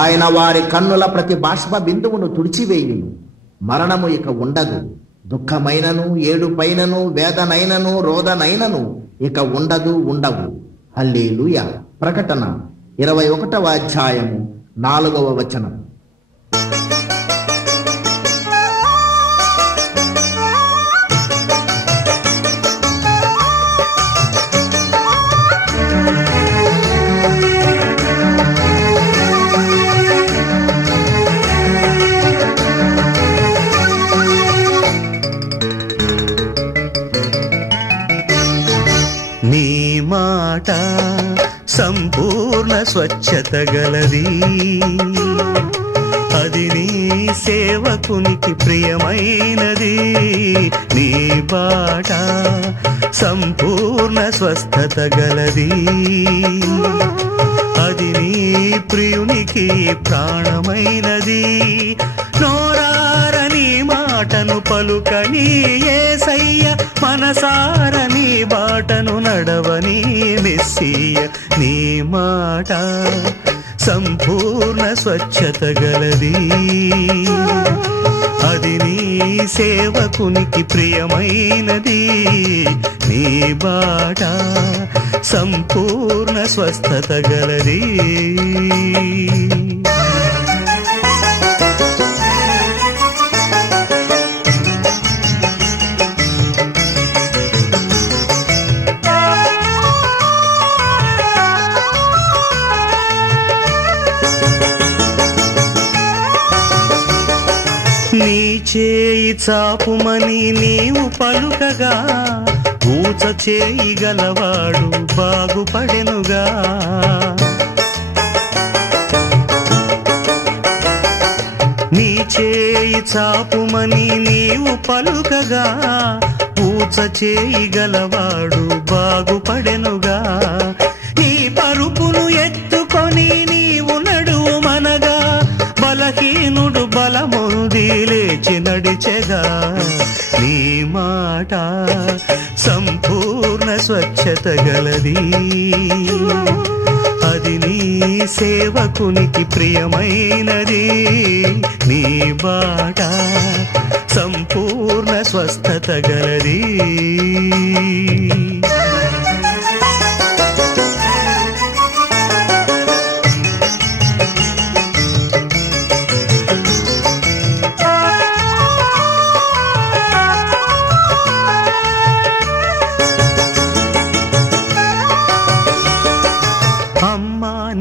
ఆయన వారి కన్నుల ప్రతి బాష్ప బిందువును తుడిచివేయును. మరణము ఇక ఉండదు. దుఃఖమైనను, ఏడుపైనను, వేదనైనను, రోదనైనను ఇక ఉండవు. హల్లెలూయా. ప్రకటన 21వ అధ్యాయము 4వ వచనం. నీ మాట సంపూర్ణ స్వచ్ఛత గలది, అది నీ సేవకునికి ప్రియమైనది. నీ బాట సంపూర్ణ స్వస్థత గలది, అది నీ ప్రియునికి ప్రాణమైనది. నోరార నీ మాటను పలుకని యేసయ్య, మనసార నీ బాటను నడవని మెస్సియ. నీ మాట సంపూర్ణ స్వచ్ఛత గలది, అది నీ సేవకునికి ప్రియమైనది. నీ బాట సంపూర్ణ స్వస్థత గలది. నీ చేయి చాపుమని నీవు పలుకగా, ఊచ చేయి గలవాడు బాగుపడెనుగా. నీ చేయి చాపుమని నీవు పలుకగా, ఊచ చేయి గలవాడు బాగుపడెనుగా. ఈ పరుపును ఎత్తుకొని నీవు నడువు మనగా, బలహీనుడు బలముంది లేచి నడిచెగా. నీ మాట సంపూర్ణ స్వచ్ఛత గలది, అది నీ సేవకునికి ప్రియమైనది. నీ బాట సంపూర్ణ స్వస్థత గలది.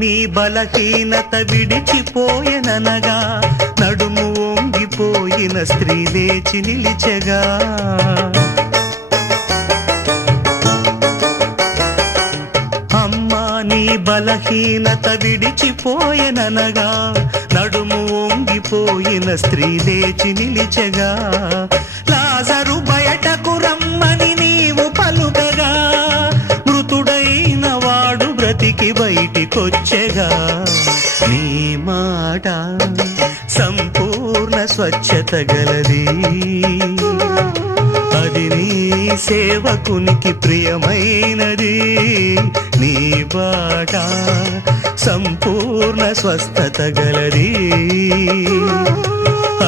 నీ బలహీనత విడిచిపోయెననగా, నడుము వంగిపోయిన స్త్రీ లేచి నిలిచెగా. అమ్మా నీ బలహీనత విడిచిపోయెననగా, నడుము వంగిపోయిన స్త్రీ లేచి నిలిచెగా. లాజరు బయటకు రమ్మని నీవు పలుకగా, మృతుడైన వాడు బ్రతికి బయటికొచ్చెగా. నీ మాట సంపూర్ణ స్వచ్ఛత గలది, అది నీ సేవకునికి ప్రియమైనది. నీ బాట సంపూర్ణ స్వస్థత గలది,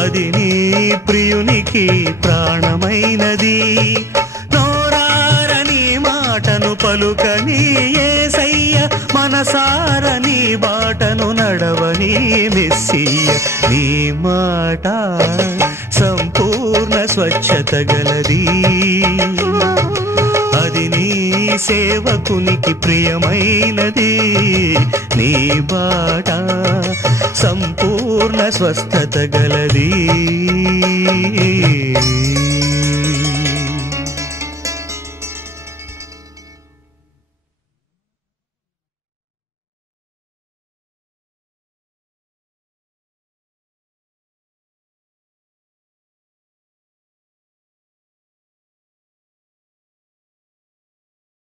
అది నీ ప్రియునికి ప్రాణమైనది. నోరార నీ మాటను పలుకని యేసయ్య, మనసార నీ బాటను నడవని మెస్సియ. నీ మాట సంపూర్ణ స్వచ్ఛత గలది, అది నీ సేవకునికి ప్రియమైనది. నీ బాట సంపూర్ణ స్వస్థత గలది.